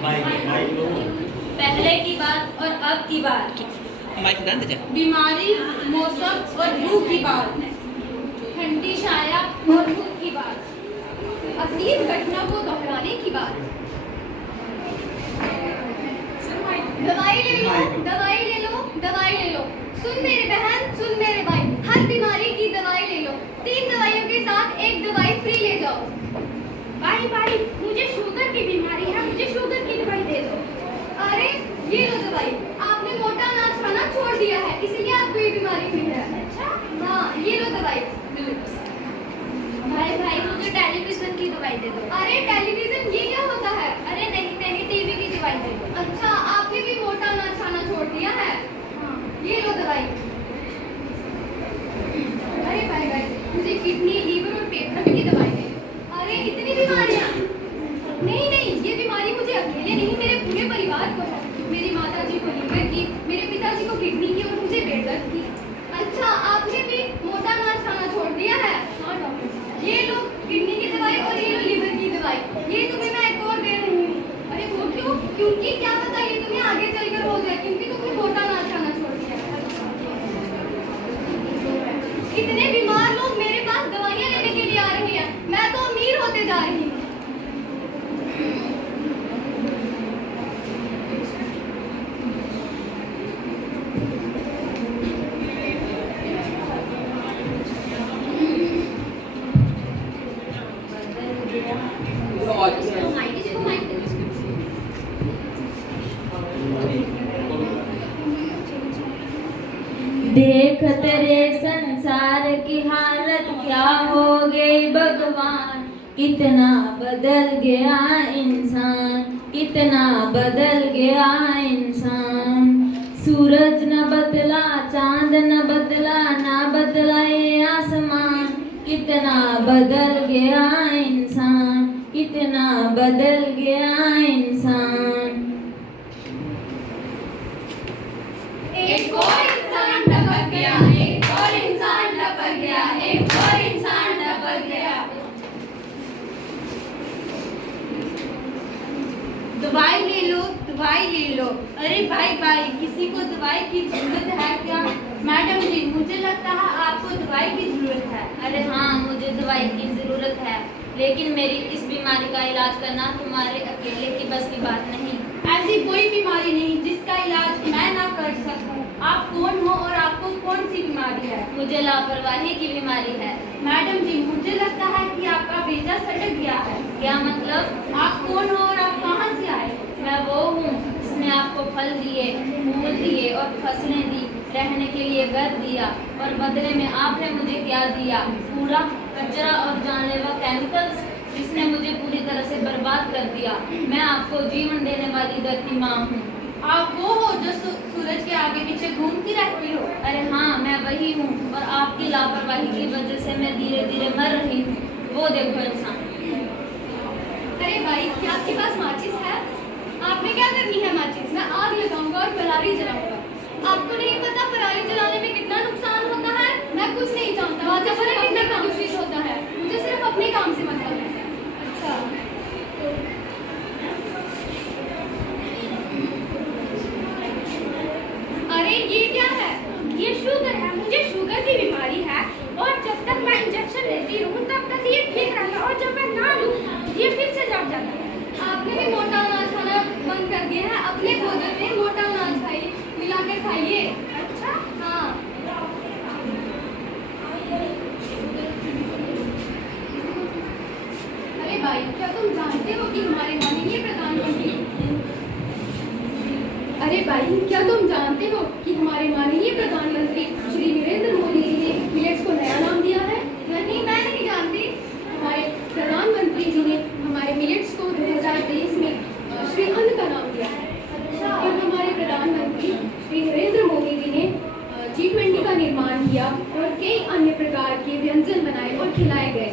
पहले की बात और अब की बात, बीमारी, मौसम और भूख की बात, ठंडी छाया और धूप की बात, अतीत घटना को दोहराने की बात। दवाई ले लो, दवाई ले लो, दवाई ले लो। सुन मेरे बहन, सुन मेरे भाई, हर बीमारी की दवाई ले लो। 3 दवाइयों के साथ एक दवाई फ्री ले जाओ। भाई मुझे शुगर की बीमारी है, मुझे शुगर की दवाई दे दो। अरे ये लो दवाई। आपने मोटा अनाज खाना छोड़ दिया है, इसीलिए आपको ये बीमारी हुई है। अच्छा हाँ, ये लो दवाई। भाई मुझे टेलीविजन की दवाई दे दो। अरे टेलीविजन ये क्या होता है? अरे नहीं टीवी की दवाई दे दो। अच्छा, आपने भी मोटा अनाज खाना छोड़ दिया है। हाँ। ये लो दवाई। अरे भाई मुझे किडनी, लीवर और फेफड़े की दवाई दे। अरे इतनी बीमारियां? नहीं, ये बीमारी मुझे अकेले नहीं, मेरे पूरे परिवार को है। मेरी माता जी को लीवर की, मेरे पिताजी को किडनी की और मुझे पेट दर्द की। अच्छा, आपने भी मोटा अनाज खाना छोड़ दिया है? हाँ डॉक्टर। ये लो किडनी की दवाई और ये लो लीवर की दवाई। ये तुम्हें मैं एक और दे रही हूँ। अरे वो क्यों? क्योंकि क्या पता ये तुम्हें आगे चलकर हो जाए, क्योंकि तुमने मोटा अनाज खाना छोड़ दिया है। कितने बीमार लोग मेरे पास दवाइयाँ लेने के लिए आ रहे हैं, मैं तो अमीर होते जा रही हूँ। देख तेरे संसार की हालत क्या हो गई भगवान, कितना बदल गया इंसान, कितना बदल गया इंसान। सूरज न बदला, चांद न बदला, ना बदला ये आसमान, कितना बदल गया इंसान, कितना बदल गया इंसान। एक और इंसान टपक गया, एक और इंसान टपक गया, एक और इंसान टपक गया। दवाई ले लो, दवाई ले लो। अरे भाई किसी को दवाई की जरूरत है क्या? मैडम जी मुझे लगता है आपको दवाई की जरूरत है। अरे हाँ, मुझे दवाई की ज़रूरत है, लेकिन मेरी इस बीमारी का इलाज करना तुम्हारे अकेले की बस की बात नहीं। ऐसी कोई बीमारी नहीं जिसका इलाज मैं ना कर सकूं। आप कौन हो और आपको कौन सी बीमारी है? मुझे लापरवाही की बीमारी है। मैडम जी मुझे लगता है कि आपका बेटा सटक गया है। क्या मतलब? आप कौन हो और आप कहाँ से आए? मैं वो हूँ जिसने आपको फल दिए, फूल दिए और फसलें दी, रहने के लिए घर दिया, और बदले में आपने मुझे क्या दिया? कूड़ा, कचरा और जानलेवा केमिकल्स, जिसने मुझे पूरी तरह से बर्बाद कर दिया। मैं आपको जीवन देने वाली धरती माँ हूँ। आप वो हो जो सूरज के आगे पीछे घूमती रहती हो? अरे हाँ, मैं वही हूँ, और आपकी लापरवाही की वजह से मैं धीरे धीरे मर रही हूँ। वो देखो इंसान। अरे भाई, क्या आपके पास माचिस है? आपने क्या करनी है माचिस? मैं आग लगाऊंगा और पराली जलाऊंगा। आपको नहीं पता पराली जलाने में कितना नुकसान होता है? मैं कुछ नहीं जानता, वातावरण कितना प्रदूषित होता है। मुझे सिर्फ अपने काम से मतलब है। अच्छा, अरे ये क्या है? ये शुगर है, मुझे शुगर की बीमारी है, और जब तक मैं इंजेक्शन लेती रहूं तब तक ये ठीक रहता है, और जब मैं ना लूं ये फिर से जग जाता है। आपने भी मोटा अनाज खाना बंद कर दिया है। अपने भोजन में मोटा अनाज खाइए, मिला के खाइए। अच्छा हाँ। अरे भाई, क्या तुम जानते हो कि हमारे माननीय प्रधानमंत्री श्री नरेंद्र मोदी जी ने मिलेट्स को नया नाम दिया है? नहीं, मैं नहीं जानती। हमारे प्रधानमंत्री जी ने हमारे मिलेट्स को 2023 में श्री अन्न का नाम दिया है। अच्छा। और हमारे प्रधानमंत्री श्री नरेंद्र मोदी जी ने G20 का निर्माण किया और कई अन्य प्रकार के व्यंजन बनाए और खिलाए गए।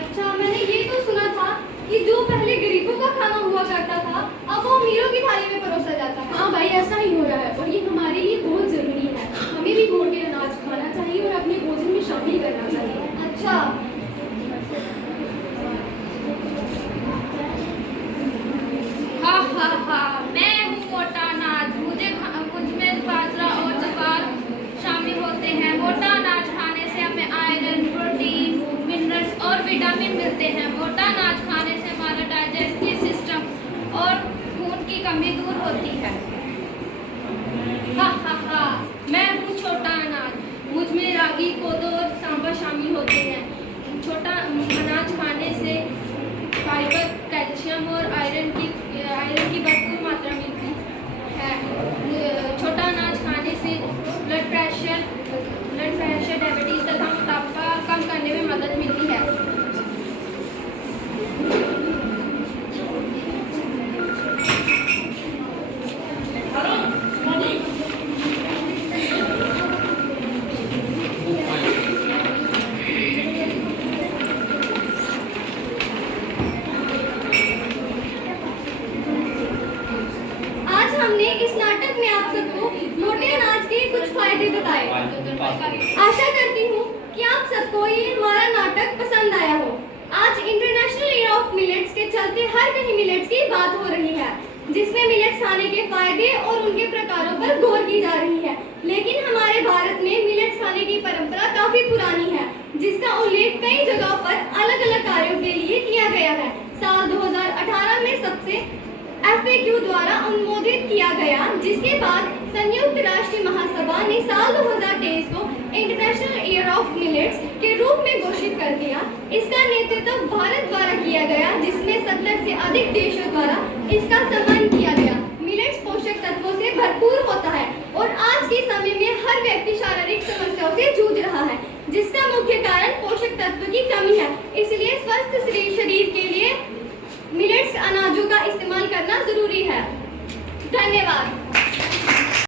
अच्छा, मैंने ये तो सुना था कि जो पहले गरीबों का खाना हुआ करता था, अब वो अमीरों की थाली में परोसा जाता है। हाँ भाई, ऐसा ही हो रहा है, और ये हमारे लिए बहुत जरूरी है। हमें भी मोटे अनाज खाना चाहिए और अपने भोजन में शामिल करना चाहिए। अच्छा, हा हा हा से हर कहीं मिलेट्स की बात हो रही है, जिसमें मिलेट्स खाने के फायदे और उनके प्रकारों पर गौर की जा रही है। लेकिन हमारे भारत में मिलेट्स खाने की परंपरा काफी पुरानी है, जिसका उल्लेख कई जगहों पर अलग अलग कार्यों के लिए किया गया है। साल 2018 में सबसे FAQ द्वारा अनुमोदित किया गया, जिसके बाद संयुक्त राष्ट्र महासभा ने साल 2023 को इंटरनेशनल ईयर ऑफ मिलेट्स के रूप में घोषित कर दिया। इसका नेतृत्व भारत द्वारा किया गया, जिसमें 70 से अधिक देशों द्वारा इसका सम्मान किया गया। मिलेट्स पोषक तत्वों से भरपूर होता है और आज के समय में हर व्यक्ति शारीरिक समस्याओं से जूझ रहा है, जिसका मुख्य कारण पोषक तत्व की कमी है। इसलिए स्वस्थ शरीर के लिए मिलेट्स अनाजों का इस्तेमाल करना जरूरी है। धन्यवाद।